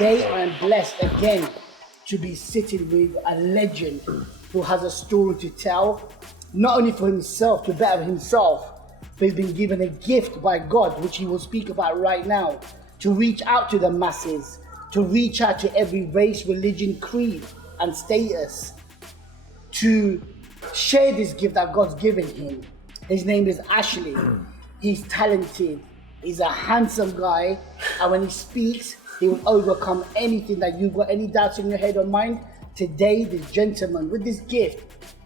today I am blessed again to be sitting with a legend who has a story to tell, not only for himself, to better himself, but he's been given a gift by God, which he will speak about right now, to reach out to the masses, to reach out to every race, religion, creed, and status, to share this gift that God's given him. His name is Ashley. He's talented. He's a handsome guy, and when he speaks, he will overcome anything that you've got any doubts in your head or mind. Today, this gentleman with this gift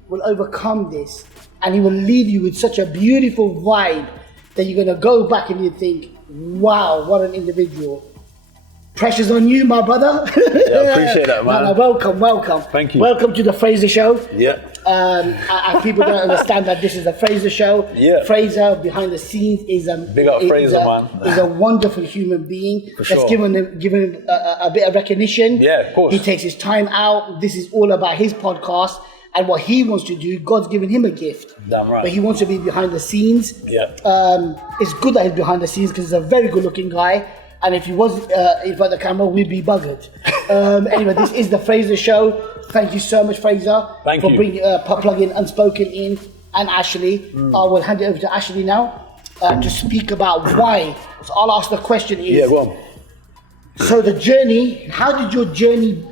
will overcome this, and he will leave you with such a beautiful vibe that you're gonna go back and you think, wow, what an individual. Pressure's on you, my brother. Yeah, I appreciate that, man. No, welcome. Thank you. Welcome to the Fraser Show. Yeah. People don't understand that this is the Fraser Show. Yeah. Fraser, behind the scenes, is a Big up Fraser, man. Is a wonderful human being. For sure. That's given him a bit of recognition. Yeah, of course. He takes his time out. This is all about his podcast and what he wants to do. God's given him a gift. Damn right. But he wants to be behind the scenes. Yeah. It's good that he's behind the scenes because he's a very good-looking guy. And if he was in front of the camera, we'd be buggered. Anyway, this is the Fraser Show. Thank you so much, Fraser, for bringing plugging Unspoken in, and Ashley. I will hand it over to Ashley now to speak about why. So I'll ask the question is. Yeah, go on. So the journey. How did your journey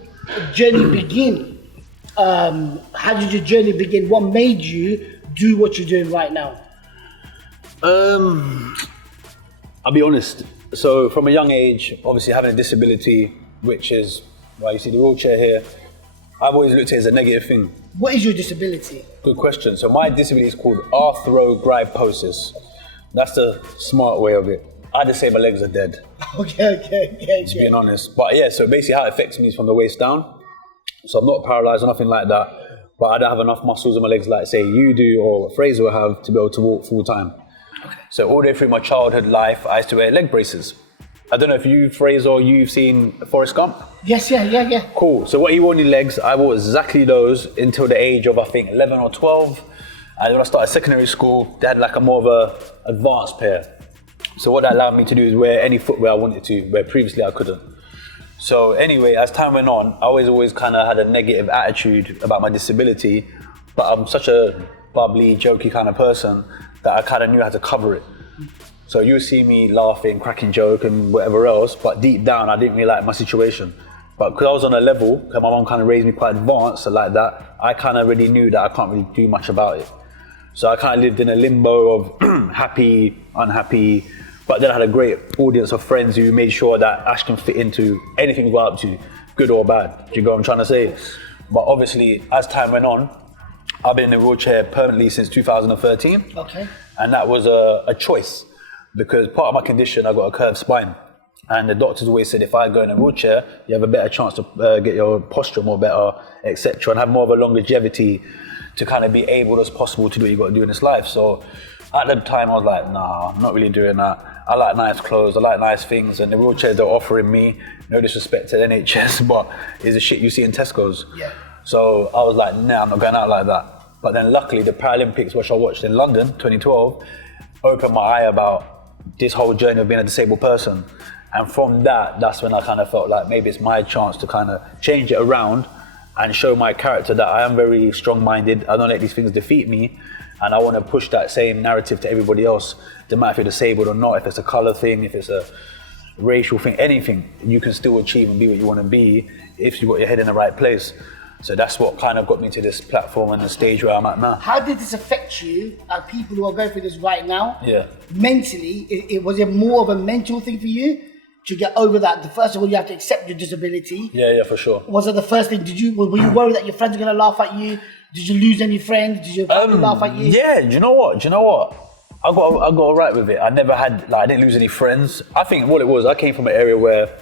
begin? How did your journey begin? What made you do what you're doing right now? I'll be honest. So from a young age, obviously having a disability, which is why you see the wheelchair here, I've always looked at it as a negative thing. What is your disability? Good question. So my disability is called arthrogryposis. That's the smart way of it. I just say my legs are dead. Okay. Just being honest. But yeah, so basically how it affects me is from the waist down. So I'm not paralyzed or nothing like that, but I don't have enough muscles in my legs like say you do or Fraser will have to be able to walk full time. So all the way through my childhood life, I used to wear leg braces. I don't know if you, Fraser, you've seen Forrest Gump? Yes, yeah. Cool. So what he wore in his legs, I wore exactly those until the age of, I think, 11 or 12. And when I started secondary school, they had like a more of a advanced pair. So what that allowed me to do is wear any footwear I wanted to, where previously I couldn't. So anyway, as time went on, I always kind of had a negative attitude about my disability, but I'm such a bubbly, jokey kind of person that I kind of knew how to cover it. So you see me laughing, cracking joke and whatever else, but deep down I didn't really like my situation. But because I was on a level, because my mom kind of raised me quite advanced, so like that, I kind of already knew that I can't really do much about it. So I kind of lived in a limbo of happy, unhappy, but then I had a great audience of friends who made sure that Ash can fit into anything we got up to, good or bad. Do you get what I'm trying to say? But obviously, as time went on, I've been in a wheelchair permanently since 2013. Okay. And that was a choice because part of my condition, I got a curved spine. And the doctors always said if I go in a wheelchair, you have a better chance to get your posture more better, etc., and have more of a longevity to kind of be able as possible to do what you got to do in this life. So at the time, I was like, nah, I'm not really doing that. I like nice clothes, I like nice things, and the wheelchairs they're offering me, no disrespect to the NHS, but it's the shit you see in Tesco's. Yeah. So I was like, nah, I'm not going out like that. But then luckily the Paralympics, which I watched in London, 2012, opened my eye about this whole journey of being a disabled person. And from that's when I kind of felt like maybe it's my chance to kind of change it around and show my character that I am very strong-minded, I don't let these things defeat me, and I want to push that same narrative to everybody else, no matter if you're disabled or not, if it's a colour thing, if it's a racial thing, anything, you can still achieve and be what you want to be if you've got your head in the right place. So that's what kind of got me to this platform and the stage where I'm at now. How did this affect you, people who are going through this right now? Yeah. Mentally, was it more of a mental thing for you to get over that? First of all, you have to accept your disability. Yeah, for sure. Was it the first thing? Were you worried that your friends are going to laugh at you? Did you lose any friends? Did your family laugh at you? Yeah, do you know what? I got all right with it. I never had, I didn't lose any friends. I think what it was, I came from an area where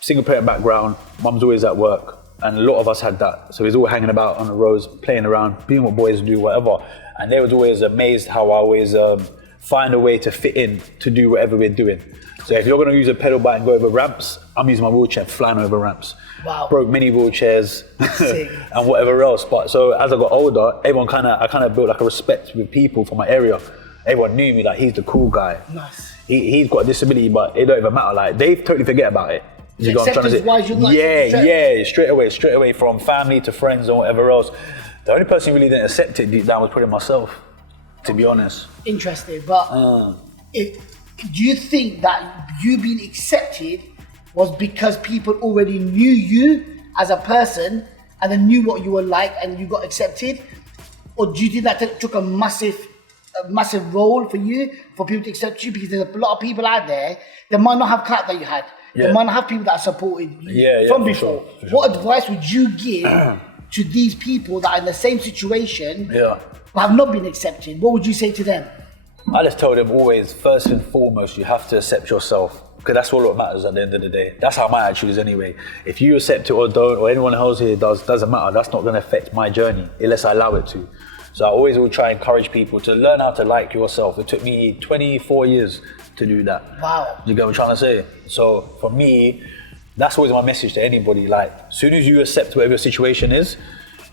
single parent background, mum's always at work. And a lot of us had that. So we was all hanging about on the roads, playing around, doing what boys do, whatever. And they was always amazed how I always find a way to fit in, to do whatever we're doing. So if you're gonna use a pedal bike and go over ramps, I'm using my wheelchair, flying over ramps. Wow. Broke mini wheelchairs and whatever else. But so as I got older, I kind of built like a respect with people from my area. Everyone knew me, like he's the cool guy. Nice. He's got a disability, but it don't even matter. Like they totally forget about it. You got what I'm trying to say? Acceptance-wise, you're not Yeah, straight away from family to friends or whatever else. The only person who really didn't accept it deep down was probably myself, to be honest. Interesting, but do you think that you being accepted was because people already knew you as a person and they knew what you were like and you got accepted? Or do you think that took a massive role for you, for people to accept you? Because there's a lot of people out there that might not have clout that you had. Yeah. They might not have people that supported you from before. For sure. What advice would you give to these people that are in the same situation Yeah. but have not been accepted? What would you say to them? I just tell them always, first and foremost, you have to accept yourself, because that's all that matters at the end of the day. That's how my attitude is anyway. If you accept it or don't, or anyone else here doesn't matter. That's not going to affect my journey unless I allow it to. So I always will try and encourage people to learn how to like yourself. It took me 24 years to do that. Wow. You get what I'm trying to say? So for me, that's always my message to anybody. Like, as soon as you accept whatever your situation is,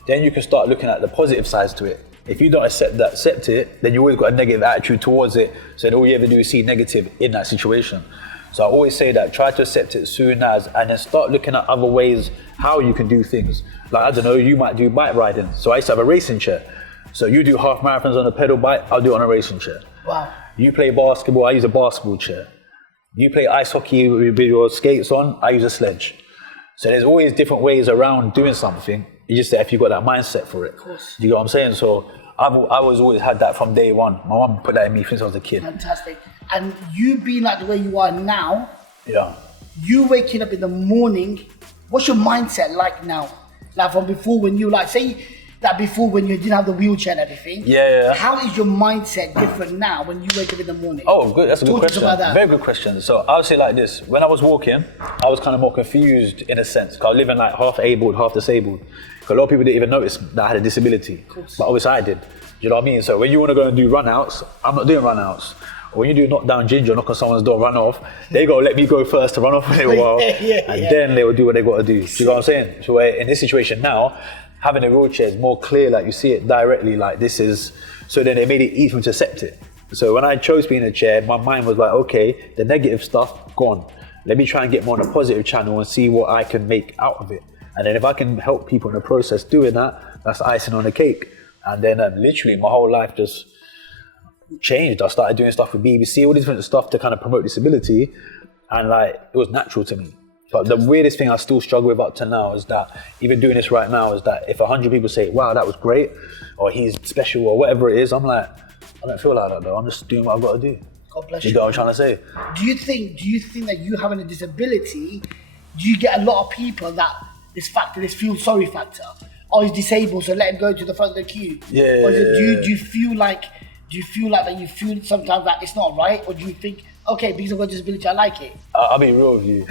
then you can start looking at the positive sides to it. If you don't accept it, then you always got a negative attitude towards it. So then all you ever do is see negative in that situation. So I always say that, try to accept it as soon as, and then start looking at other ways how you can do things. Like, I don't know, you might do bike riding. So I used to have a racing chair. So you do half marathons on a pedal bike, I'll do it on a racing chair. Wow. You play basketball, I use a basketball chair. You play ice hockey with your skates on, I use a sledge. So there's always different ways around doing something. You just say if you've got that mindset for it. Of course. Do you get what I'm saying? So I was always had that from day one. My mum put that in me since I was a kid. Fantastic. And you being like the way you are now, Yeah. you waking up in the morning, what's your mindset like now? Like from before when you say that before when you didn't have the wheelchair and everything. Yeah. How is your mindset different now when you wake up in the morning? Oh, good. That's a good Talk to us question. about that. Very good question. So I would say like this. When I was walking, I was kind of more confused in a sense. Because I was living like half abled, half disabled. Because a lot of people didn't even notice that I had a disability. But obviously I did. Do you know what I mean? So when you want to go and do run outs, I'm not doing run outs. When you do knock down ginger, knock on someone's door, run off, they got to let me go first to run off for a little while. And then they will do what they got to do. Do you know what I'm saying? So in this situation now, having a wheelchair is more clear, like you see it directly, like this is, so then it made it easy for me to accept it. So when I chose being in a chair, my mind was like, okay, the negative stuff, gone. Let me try and get more on the positive channel and see what I can make out of it. And then if I can help people in the process doing that, that's icing on the cake. And then literally my whole life just changed. I started doing stuff with BBC, all different stuff to kind of promote disability. And like, it was natural to me. But the weirdest thing I still struggle with up to now is that, even doing this right now, is that if 100 people say, wow, that was great, or he's special, or whatever it is, I'm like, I don't feel like that though. I'm just doing what I've got to do. God bless You you. know what I'm trying to say? Do you think that you having a disability, do you get a lot of people that this feel sorry factor? Oh, he's disabled, so let him go to the front of the queue. Yeah. Or do you feel like that you feel sometimes that it's not right, or do you think, okay, because I've got a disability, I like it? I'll be real with you.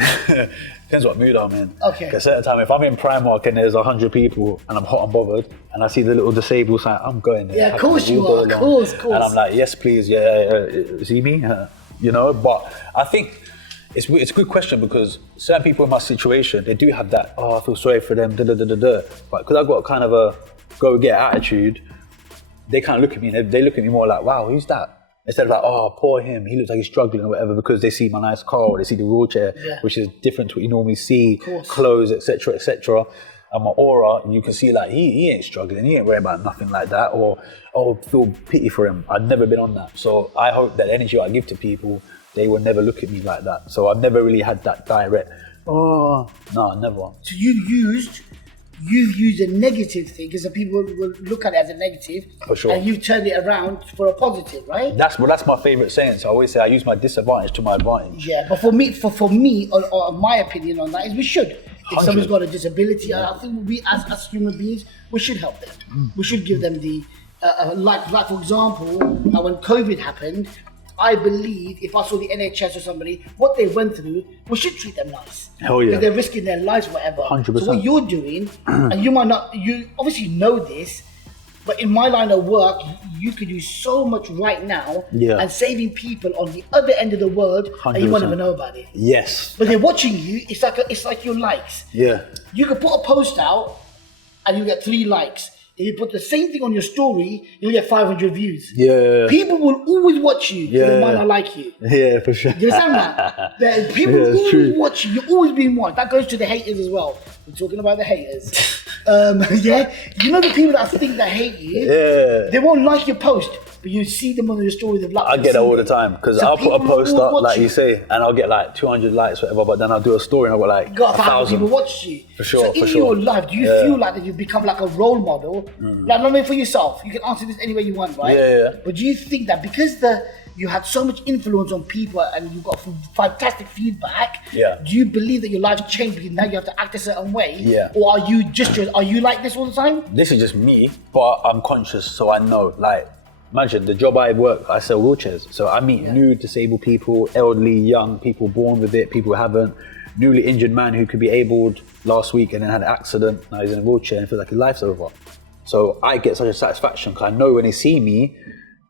Depends what mood I'm in. Okay. At a certain time, if I'm in Primark and there's 100 people and I'm hot and bothered and I see the little disabled sign, I'm going there. Yeah, of course you are. Of course. And I'm like, yes, please. See me? You know, but I think it's a good question, because certain people in my situation, they do have that, oh, I feel sorry for them, But because I've got kind of a go-get attitude, they kind of look at me, they look at me more like, wow, who's that? Instead of like, oh, poor him, he looks like he's struggling or whatever, because they see my nice car or they see the wheelchair, which is different to what you normally see, clothes, etc., etc. And my aura, you can see like, he ain't struggling, he ain't worried about nothing like that, or, oh, feel pity for him. I've never been on that. So I hope that energy I give to people, they will never look at me like that. So I've never really had that direct, oh, no, never. So you've used a negative thing, because people will look at it as a negative, For sure. and you've turned it around for a positive, right? That's my favourite saying. So I always say I use my disadvantage to my advantage. Yeah, but for me, or my opinion on that is we should. If 100. someone's got a disability, I think we as human beings, we should help them. We should give them the, like for example, when COVID happened, I believe if I saw the NHS or somebody, what they went through, we should treat them nice. Hell yeah. Because they're risking their lives, whatever. 100%. So what you're doing, and you might not, you obviously know this, but in my line of work, you could do so much right now, and saving people on the other end of the world, 100%. And you won't even know about it. Yes. But they're watching you. It's like your likes. Yeah. You could put a post out, and you get 3 likes. If you put the same thing on your story, you'll get 500 views. Yeah. People will always watch you. Yeah. They might not like you. Yeah, for sure. Do you understand that? That people will always watch you. You're always being watched. That goes to the haters as well. We're talking about the haters. Yeah. You know the people that think they hate you? Yeah. They won't like your post, but you see them on your story. They've liked. I get that all the time because So I'll put a people post will up, watch like you. you say, and I'll get like 200 likes, whatever. But then I'll do a story and I've got like Got 1,000 people watch you. For sure. So in your life, do you feel like that you've become like a role model? Like not only for yourself. You can answer this any way you want, right? Yeah. But do you think that because you had so much influence on people and you got fantastic feedback, Yeah. do you believe that your life changed because now you have to act a certain way? Yeah. Or are you like this all the time? This is just me, but I'm conscious, so I know. Like, imagine the job I work, I sell wheelchairs. So I meet new disabled people, elderly, young people born with it, people who haven't, newly injured man who could be abled last week and then had an accident. Now he's in a wheelchair and feels like his life's over. So I get such a satisfaction because I know when they see me,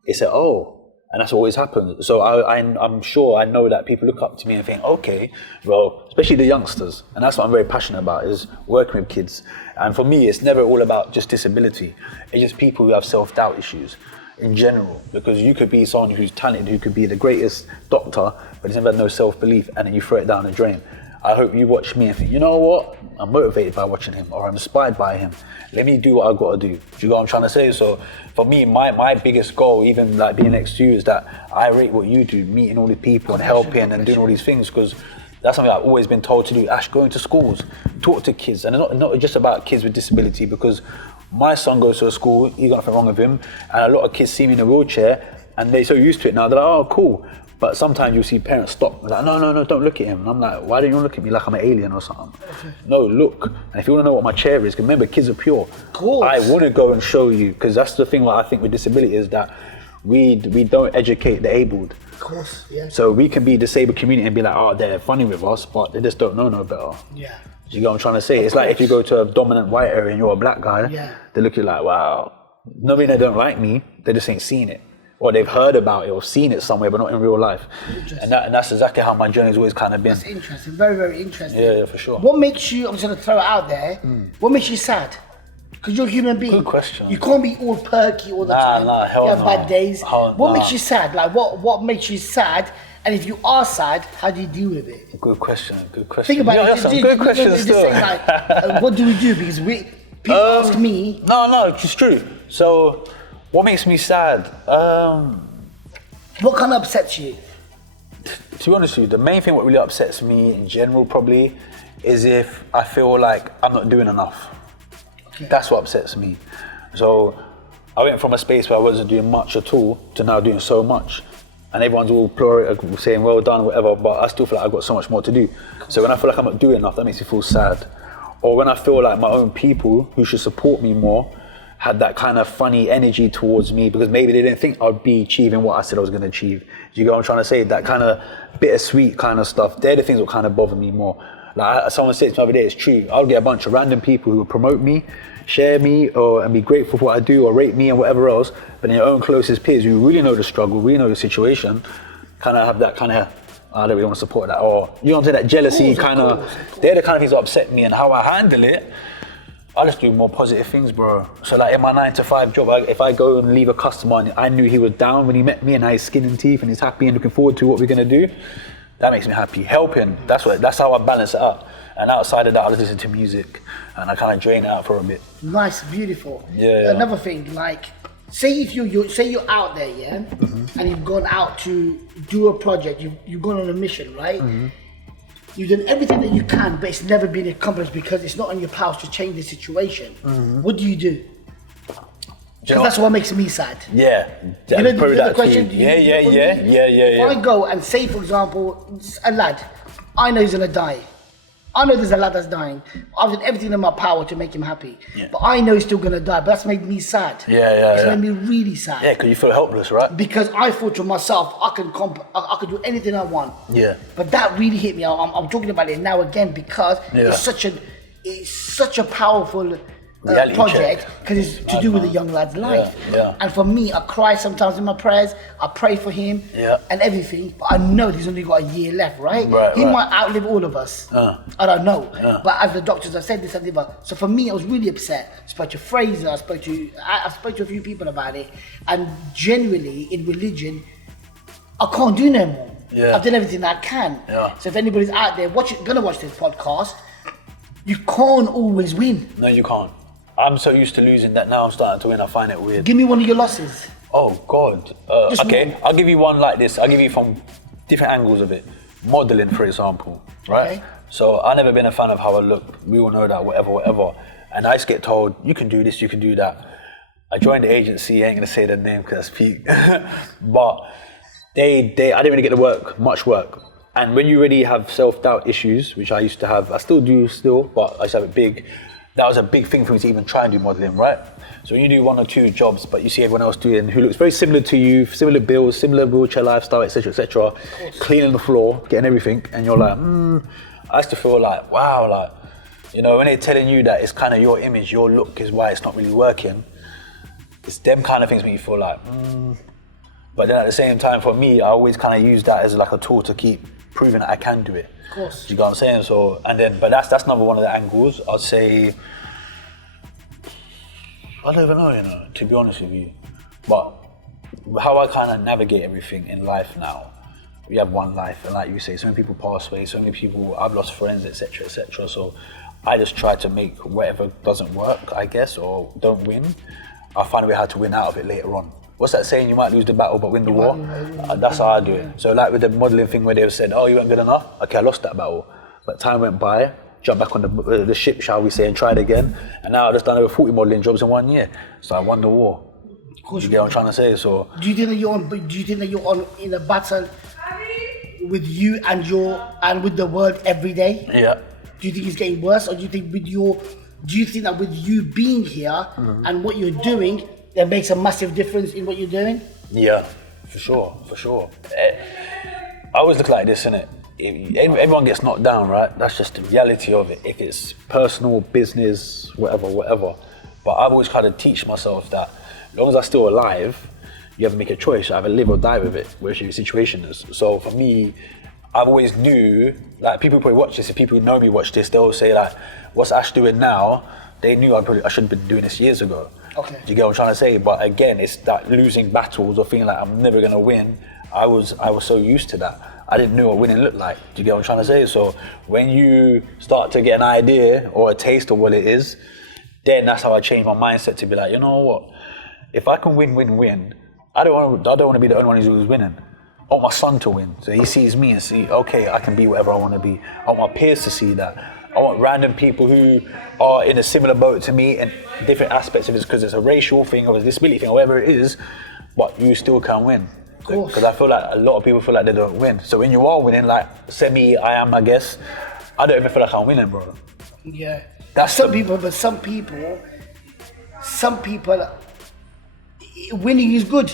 they say, oh. And that's what always happens. So I'm sure I know that people look up to me and think, okay, well, especially the youngsters. And that's what I'm very passionate about, is working with kids. And for me, it's never all about just disability. It's just people who have self-doubt issues in general. Because you could be someone who's talented, who could be the greatest doctor, but he's never had no self-belief, and then you throw it down the drain. I hope you watch me and think, you know what? I'm motivated by watching him, or I'm inspired by him. Let me do what I've got to do. Do you know what I'm trying to say? So for me, my biggest goal, even like being next to you, is that I rate what you do, meeting all the people and helping and doing all these things, because that's something I've always been told to do. Ash, go into schools, talk to kids, and not just about kids with disability, because my son goes to a school, he's got nothing wrong with him, and a lot of kids see me in a wheelchair and they're so used to it now, they're like, oh, cool. But sometimes you see parents stop, like, no, don't look at him. And I'm like, why don't you look at me like I'm an alien or something? Okay. No, look. And if you want to know what my chair is, 'cause remember, kids are pure. Of course. I want to go and show you, because that's the thing what I think with disability is that we don't educate the abled. Of course, yeah. So we can be disabled community and be like, oh, they're funny with us, but they just don't know no better. Yeah. Do you know what I'm trying to say? It's like if you go to a dominant white area and you're a black guy, they look at you like, wow. Nobody they don't like me, they just ain't seen it. Or they've heard about it or seen it somewhere, but not in real life. And that's exactly how my journey's always kind of been. That's interesting, very, very interesting. Yeah, for sure. What makes you, I'm just going to throw it out there, what makes you sad? Because you're a human being. Good question. You can't be all perky all the time. Hell you have no. bad days. What makes Nah. you sad? Like, what makes you sad? And if you are sad, how do you deal with it? Good question. Think about it. That's some good questions still. Saying, like, what do we do? Because people ask me. No, it's true. So, what makes me sad? What kind of upsets you? To be honest with you, the main thing what really upsets me in general probably is if I feel like I'm not doing enough. Okay. That's what upsets me. So I went from a space where I wasn't doing much at all to now doing so much. And everyone's all saying well done, whatever, but I still feel like I've got so much more to do. So when I feel like I'm not doing enough, that makes me feel sad. Or when I feel like my own people who should support me more had that kind of funny energy towards me because maybe they didn't think I'd be achieving what I said I was going to achieve. Do you get what I'm trying to say? That kind of bittersweet kind of stuff, they're the things that kind of bother me more. Like someone said to me the other day, it's true, I'll get a bunch of random people who will promote me, share me, and be grateful for what I do, or rate me and whatever else, but in your own closest peers who really know the struggle, really know the situation, kind of have that kind of, I don't really want to support that, or you know what I'm saying, that jealousy kind of, they're the kind of things that upset me, and how I handle it, I just do more positive things, bro. So like in my 9-to-5 job, if I go and leave a customer and I knew he was down when he met me and now he's skin and teeth and he's happy and looking forward to what we're gonna do, that makes me happy. Helping, that's how I balance it up. And outside of that, I listen to music and I kind of drain it out for a bit. Nice, beautiful. Yeah. Another thing, like, say if you're out there, yeah, and you've gone out to do a project, you've gone on a mission, right? You've done everything that you can, but it's never been accomplished because it's not in your power to change the situation. What do you do? Because that's what makes me sad. Yeah. You know the question? Yeah. If I go and say, for example, a lad, I know he's gonna die. I know there's a lad that's dying. I've done everything in my power to make him happy. Yeah. But I know he's still gonna die. But that's made me sad. It's made me really sad. Yeah, because you feel helpless, right? Because I thought to myself, I could do anything I want. Yeah. But that really hit me. I'm talking about it now again because it's such a powerful project because it's to do with a young lad's life. And for me, I cry sometimes in my prayers. I pray for him and everything. But I know he's only got a year left, right? He might outlive all of us. I don't know. But as the doctors have said this and that. So for me, I was really upset. I spoke to Fraser. I spoke to a few people about it. And generally, in religion, I can't do no more. I've done everything I can. So if anybody's out there gonna watch this podcast, you can't always win. No, you can't. I'm so used to losing that now I'm starting to win. I find it weird. Give me one of your losses. Oh God. Okay, one. I'll give you one like this. I'll give you from different angles of it. Modeling, for example, right? Okay. So I've never been a fan of how I look. We all know that, whatever. And I just get told, you can do this, you can do that. I joined the agency. I ain't gonna say the name because that's peak, but. I didn't really get to much work. And when you really have self-doubt issues, which I used to have, I still do, but I used to have it big. That was a big thing for me to even try and do modeling, right? So when you do one or two jobs, but you see everyone else doing who looks very similar to you, similar bills, similar wheelchair lifestyle, etc., cleaning the floor, getting everything, and you're like, I used to feel like, wow, like, you know, when they're telling you that it's kind of your image, your look is why it's not really working, it's them kind of things make you feel like, But then at the same time, for me, I always kind of use that as like a tool to keep proving that I can do it. Of course. Do you get what I'm saying? So, but that's another one of the angles. I'd say, I don't even know, you know, to be honest with you. But how I kind of navigate everything in life now, we have one life, and like you say, so many people pass away, so many people, I've lost friends, etc. So I just try to make whatever doesn't work, I guess, or don't win, I'll find a way how to win out of it later on. What's that saying? You might lose the battle but win the war? That's how I do it. So like with the modelling thing where they said, oh, you weren't good enough? Okay, I lost that battle. But time went by, jumped back on the ship, shall we say, and tried again. And now I've just done over 40 modelling jobs in 1 year. So I won the war. Of course you get what I'm trying to say? So do you think that you're on in a battle with you and with the world every day? Yeah. Do you think it's getting worse, or do you think that with you being here and what you're doing, that makes a massive difference in what you're doing? Yeah, for sure. I always look like this, innit? Everyone gets knocked down, right? That's just the reality of it. If it's personal, business, whatever. But I've always tried to teach myself that as long as I'm still alive, you have to make a choice. Either live or die with it, wherever your situation is. So for me, I've always knew, like people probably watch this, if people who know me watch this, they'll say like, what's Ash doing now? They knew I should have been doing this years ago. Okay. Do you get what I'm trying to say? But again, it's that losing battles or feeling like I'm never gonna win. I was so used to that. I didn't know what winning looked like. Do you get what I'm trying to say? So when you start to get an idea or a taste of what it is, then that's how I changed my mindset to be like, you know what? If I can win, I don't want to be the only one who's winning. I want my son to win, so he sees me and see, okay, I can be whatever I want to be. I want my peers to see that. I want random people who are in a similar boat to me and different aspects of it, because it's a racial thing or a disability thing or whatever it is, but you still can win. Because I feel like a lot of people feel like they don't win. So when you are winning, like I am, I guess, I don't even feel like I'm winning, bro. Yeah. That's some people, winning is good,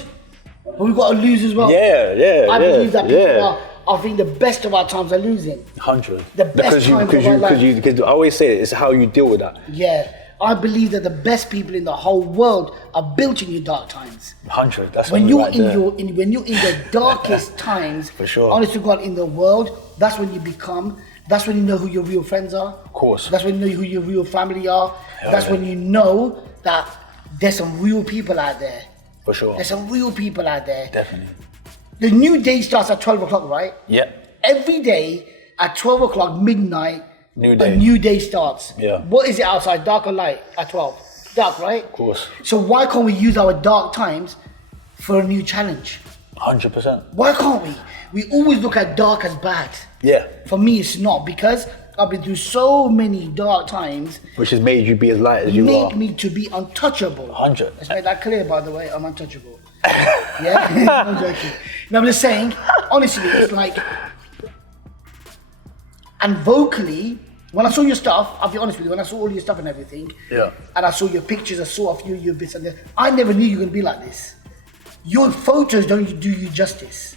but we've got to lose as well. I believe that people are, I think the best of our times are losing. 100. The best times of our life. Because I always say it's how you deal with that. Yeah. I believe that the best people in the whole world are built in your dark times. 100. That's when you're in when you're in the darkest times. For sure. Honest to God, in the world, that's when you become. That's when you know who your real friends are. Of course. That's when you know who your real family are. That's when you know that there's some real people out there. For sure. There's some real people out there. Definitely. The new day starts at 12 o'clock, right? Yeah. Every day at 12 o'clock midnight. New day. A new day starts. Yeah. What is it outside, dark or light at 12? Dark, right? Of course. So why can't we use our dark times for a new challenge? 100%. Why can't we? We always look at dark as bad. Yeah. For me, it's not, because I've been through so many dark times. Which has made you be as light as you are. Made me to be untouchable. 100. Let's make that clear, by the way. I'm untouchable. Yeah? I'm joking. No, I'm just saying, honestly, it's like... And vocally, when I saw your stuff, I'll be honest with you, when I saw all your stuff and everything, and I saw your pictures, I saw a few of your bits and I never knew you were going to be like this. Your photos don't do you justice.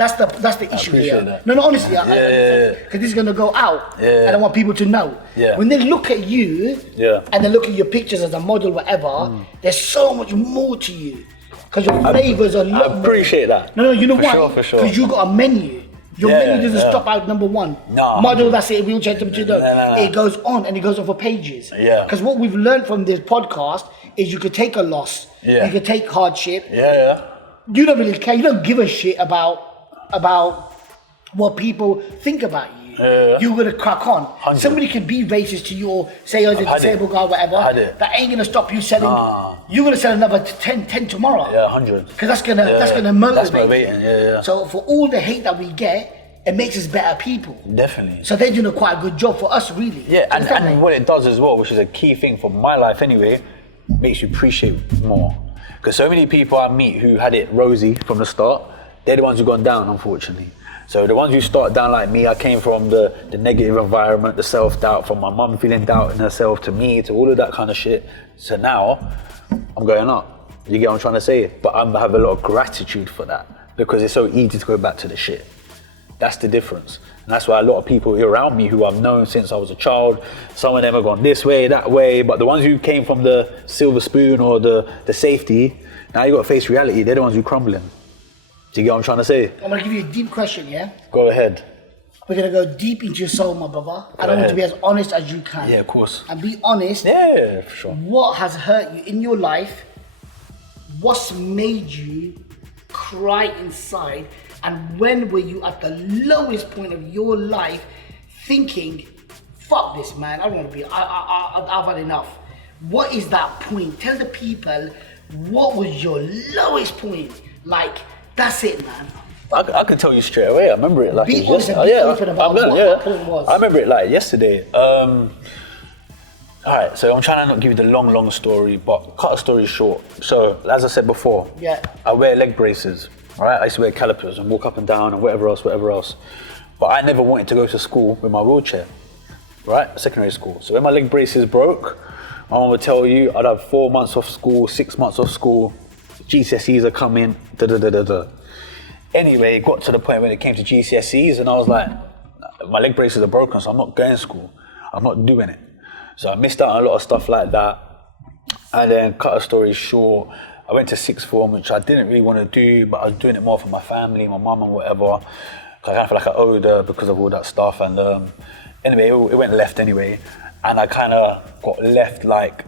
That's the issue here. appreciate that. No, honestly, because this is gonna go out. Yeah. And I want people to know. Yeah. When they look at you, and they look at your pictures as a model, whatever, there's so much more to you. Because your flavors are a lot I appreciate more. that. No, you know For why? sure, for sure. Because you got a menu. Your menu doesn't stop out number one. No. Model, that's it, wheelchair to No. It goes on and it goes on for pages. Yeah. Because what we've learned from this podcast is you could take a loss. Yeah. You could take hardship. Yeah. You don't really care. You don't give a shit about what people think about you. You're gonna crack on. 100. Somebody could be racist to you or say you're a disabled guy, whatever. That ain't gonna stop you selling. You're gonna sell another 10 tomorrow. Yeah, 100. Because that's gonna motivate. That's motivating. Yeah. So for all the hate that we get, it makes us better people. Definitely. So they're doing quite a good job for us, really. Yeah, Do you understand me? and what it does as well, which is a key thing for my life anyway, makes you appreciate more. Because so many people I meet who had it rosy from the start, they're the ones who've gone down, unfortunately. So the ones who start down like me, I came from the negative environment, the self-doubt, from my mum feeling doubt in herself, to me, to all of that kind of shit. So now, I'm going up. You get what I'm trying to say? But I have a lot of gratitude for that, because it's so easy to go back to the shit. That's the difference. And that's why a lot of people around me who I've known since I was a child, some of them have gone this way, that way, but the ones who came from the silver spoon or the safety, now you got to face reality, they're the ones who are crumbling. Do you get what I'm trying to say? I'm gonna give you a deep question, yeah? Go ahead. We're gonna go deep into your soul, my brother. I don't want to be as honest as you can. Yeah, of course. And be honest. Yeah, for sure. What has hurt you in your life? What's made you cry inside? And when were you at the lowest point of your life thinking, fuck this, man, I don't want to be, I've had enough. What is that point? Tell the people, what was your lowest point? Like, that's it, man. I can tell you straight away. I remember it like Be it was honest and be open about what that point was. I remember it like yesterday. Alright, so I'm trying to not give you the long story, but cut a story short. So, as I said before, I wear leg braces, right? I used to wear calipers and walk up and down and whatever else. But I never wanted to go to school with my wheelchair, right? Secondary school. So when my leg braces broke, my mum would tell you I'd have 4 months off school, 6 months off school, GCSEs are coming, Anyway, it got to the point when it came to GCSEs and I was like, my leg braces are broken, so I'm not going to school. I'm not doing it. So I missed out on a lot of stuff like that. And then, cut a story short, I went to sixth form, which I didn't really want to do, but I was doing it more for my family, my mum and whatever. I kind of feel like I owed her because of all that stuff. And anyway, it went left anyway. And I kind of got left like,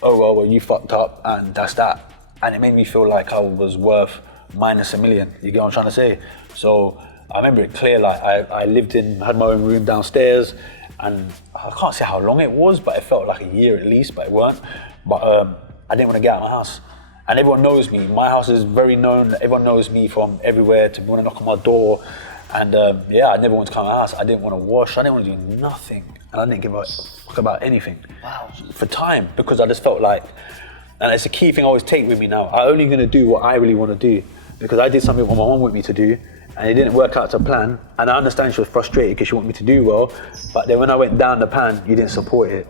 oh, well, you fucked up and that's that. And it made me feel like I was worth minus $1 million. You get what I'm trying to say? So I remember it clear, like I had my own room downstairs, and I can't say how long it was, but it felt like a year at least, but it weren't. But I didn't want to get out of my house. And everyone knows me. My house is very known. Everyone knows me from everywhere to want to knock on my door. And I never wanted to come to my house. I didn't want to wash. I didn't want to do nothing. And I didn't give a fuck about anything. Wow. For time, because I just felt like, and it's a key thing I always take with me now, I'm only going to do what I really want to do. Because I did something what my mum wanted me to do, and it didn't work out to plan. And I understand she was frustrated because she wanted me to do well, but then when I went down the pan, you didn't support it.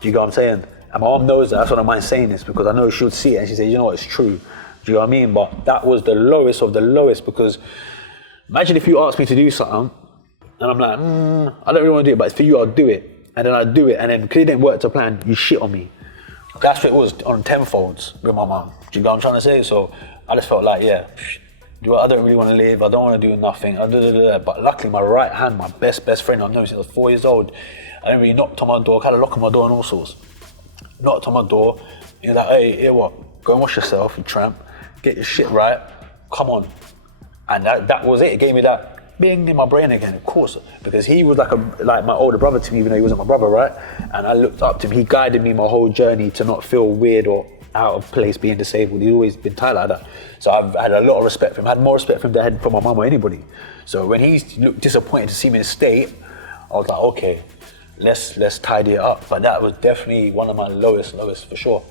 Do you get what I'm saying? And my mum knows that. That's what I mind saying this, because I know she would see it and she'd say, you know what, it's true. Do you know what I mean? But that was the lowest of the lowest, because imagine if you asked me to do something and I'm like, I don't really want to do it, but for you, I'll do it. And then I do it, and then because it didn't work to plan, you shit on me. That's what it was on tenfolds with my mum. Do you know what I'm trying to say? So I just felt like, I don't really want to live, I don't want to do nothing, but luckily my right hand, my best friend I've known since I was 4 years old, I didn't really knocked on my door, I had a lock on my door and all sorts. Knocked on my door, he was like, hey, hear what, go and wash yourself, you tramp, get your shit right, come on. And that was it gave me that bing in my brain again, of course, because he was like my older brother to me, even though he wasn't my brother, right? And I looked up to him, he guided me my whole journey to not feel weird or out of place being disabled. He's always been tight like that. So I've had a lot of respect for him. I had more respect for him than I had for my mum or anybody. So when he looked disappointed to see me in a state, I was like, okay, let's tidy it up. But that was definitely one of my lowest for sure.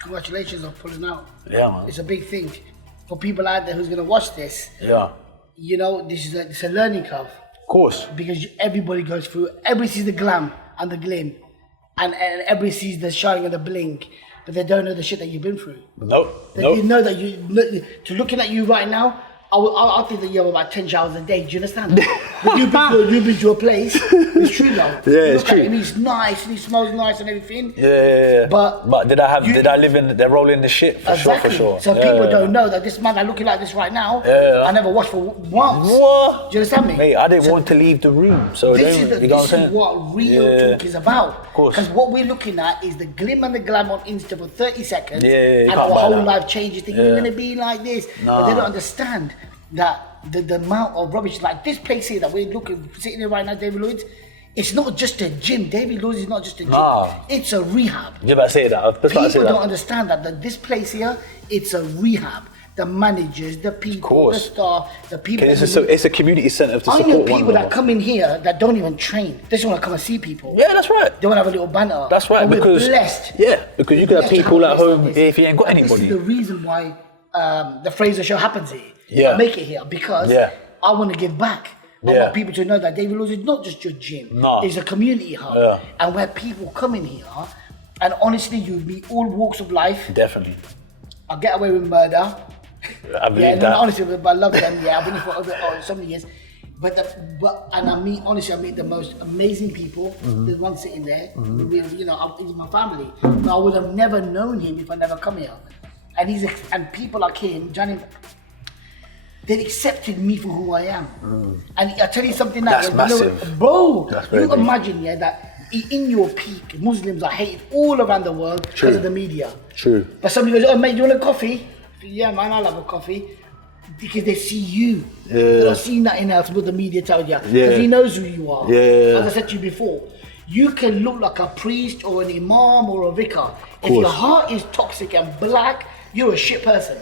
Congratulations on pulling out. Yeah, man. It's a big thing. For people out there who's gonna watch this, you know, it's a learning curve. Of course. Because everybody goes through, everybody sees the glam and the glim, and everybody sees the shine and the bling, but they don't know the shit that you've been through. Nope. You know that to looking at you right now, I think that you have about 10 showers a day. Do you understand? But you've been to a place. It's true though. Yeah, it's true. And he's nice and he smells nice and everything. Yeah. But did I live in the role in the shit? For sure. So people don't know that this man, I'm looking like this right now. Yeah. I never washed for once. What? Do you understand me? Mate, I didn't want to leave the room. So this this is what real talk is about. Of course. Because what we're looking at is the glim and the glam on Insta for 30 seconds. Yeah, and our whole life changes. Thinking you're going to be like this. Nah. But they don't understand that the amount of rubbish, like this place here that we're sitting here right now, David Lloyd's, it's not just a gym. David Lloyd's is not just a gym. Nah. It's a rehab. You're about to say that. People don't understand that this place here, it's a rehab. The managers, the people, the staff, the people. It's a community centre to support I know one people that another. come in here that don't even train. They just want to come and see people. Yeah, that's right. They want to have a little banter. That's right, But because we're blessed. Yeah, because you can have people at home if you ain't got anybody. This is the reason why the Fraser Show happens here. Yeah. I make it here because I want to give back. I want people to know that David Lloyd's is not just your gym. No. It's a community hub. And where people come in here, and honestly, you'll meet all walks of life. Definitely. I'll get away with murder. I believe that. Honestly, but I love them. Yeah, I've been here for so many years. And I meet the most amazing people. There's one sitting there. He's my family. But I would have never known him if I never come here. And people like him, Johnny, they accepted me for who I am. And I tell you something now. That's massive. Bro, That's very you imagine, that in your peak, Muslims are hated all around the world because of the media. True. But somebody goes, oh mate, you want a coffee? Yeah man, I love a coffee. Because they see you. They don't see nothing else but the media tells you. Because he knows who you are. As I said to you before, you can look like a priest or an imam or a vicar. If your heart is toxic and black, you're a shit person.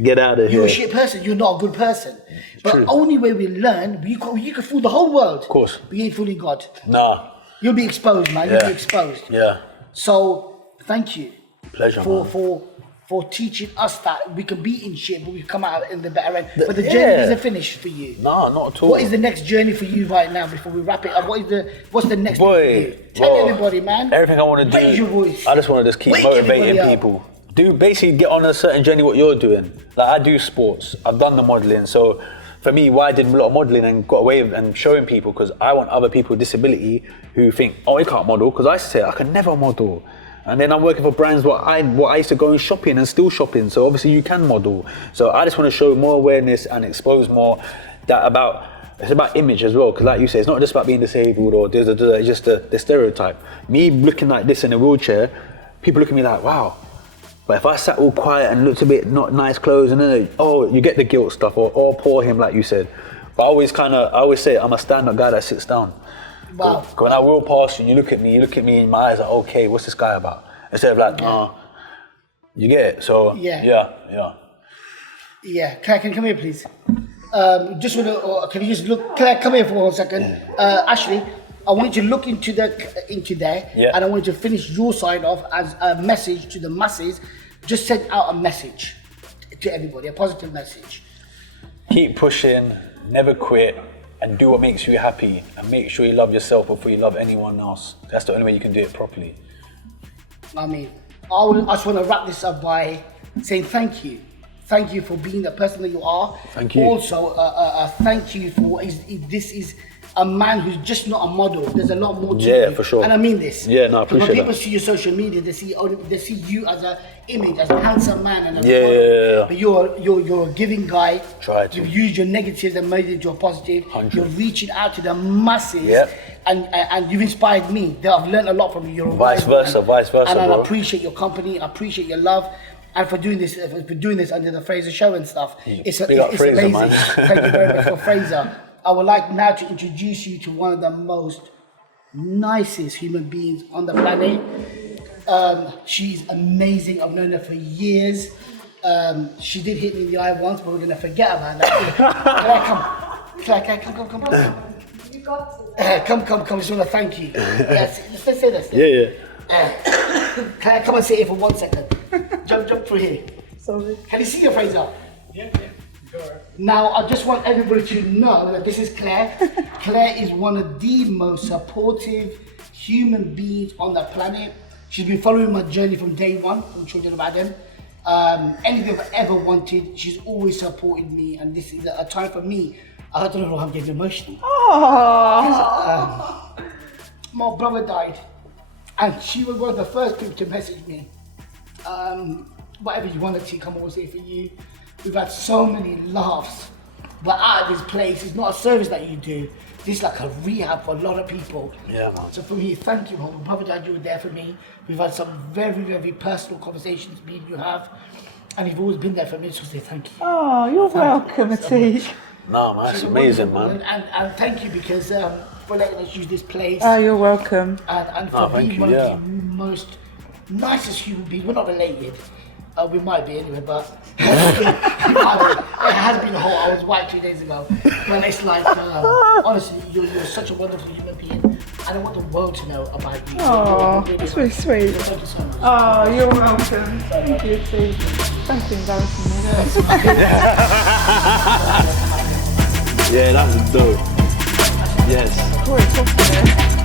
Get out of here. You're a shit person, you're not a good person. But only way we learn, you can fool the whole world. Of course. But you ain't fooling God. Nah. You'll be exposed, man. You'll be exposed. Yeah. So, thank you. Pleasure, for teaching us that we can be in shit, but we come out in the better end. But the journey isn't finished for you. No, not at all. What is the next journey for you right now before we wrap it up? What's the next thing for you? Tell everybody, man. Everything I want to do. Raise your voice. I just want to keep motivating people. Basically get on a certain journey what you're doing. Like I do sports. I've done the modelling. So for me, why I did a lot of modelling and got away with and showing people, because I want other people with disability who think, oh, I can't model, because I used to say I can never model. And then I'm working for brands what I used to go and shopping and still shopping. So obviously you can model. So I just want to show more awareness and expose more it's about image as well. Because like you say, it's not just about being disabled or it's just the stereotype. Me looking like this in a wheelchair, people look at me like, wow. But if I sat all quiet and looked a bit not nice clothes and then, you get the guilt stuff or poor him like you said. But I always say I'm a stand-up guy that sits down. Wow. When I walk past you, you look at me in my eyes like, okay, what's this guy about? Instead of like, you get it. So yeah. Claire, can you come here, please? Can you just look? Claire, come here for 1 second. Ashley, I want you to look into there, and I want you to finish your side off as a message to the masses. Just send out a message to everybody, a positive message. Keep pushing, never quit. And do what makes you happy, and make sure you love yourself before you love anyone else. That's the only way you can do it properly. I mean, I just want to wrap this up by saying thank you. Thank you for being the person that you are. Thank you. Also, thank you for this is a man who's just not a model. There's a lot more to you. Yeah, for sure. And I mean this. Yeah, no, I appreciate when people that. see your social media, they see you as an image, as a handsome man and a model. But you're a giving guy. Try to. You've used your negatives and made it into a positive. 100. You're reaching out to the masses. Yeah. And you've inspired me. I've learned a lot from you. You're vice versa, and I bro. appreciate your company. I appreciate your love. And for doing this under the Fraser Show and stuff. It's Fraser, amazing. man. Thank you very much for Fraser. I would like now to introduce you to one of the most nicest human beings on the planet. She's amazing. I've known her for years. She did hit me in the eye once, but we're going to forget about that. Claire, come. You got to. Come. I just want to thank you. Yes, let's say this. Yeah. Claire, come and sit here for 1 second. Jump through here. Sorry. Can you see your Fraser? Yeah. Sure. Now, I just want everybody to know that this is Claire. Claire is one of the most supportive human beings on the planet. She's been following my journey from day one, from Children of Adam. Anything I've ever wanted, she's always supported me, and this is a time for me. I don't know, I'm getting emotional. Oh. My brother died, and she was one of the first people to message me. Whatever you want to see, come always here for you. We've had so many laughs, but out of this place, it's not a service that you do. This is like a rehab for a lot of people. Yeah, man. So for me, thank you, my brother died, you were there for me. We've had some very, very personal conversations, me and you have, and you've always been there for me, so I say thank you. Oh, you're welcome, Atiq. No, man, it's She's a amazing, wonderful man. woman, and thank you because for letting us use this place. Oh, you're welcome. And for Oh, thank being you, one yeah. of the most nicest human beings. We're not related. We might be anyway, but it has been a whole. I was white 2 days ago, but it's like honestly, you're such a wonderful human being. I don't want the world to know about you. Oh, You're that's really sweet. Thank you so much. Oh, you're welcome. Thank you, Atiq. Thanks for embarrassing me. Yeah, that was dope. Yes. Boy, it's off there.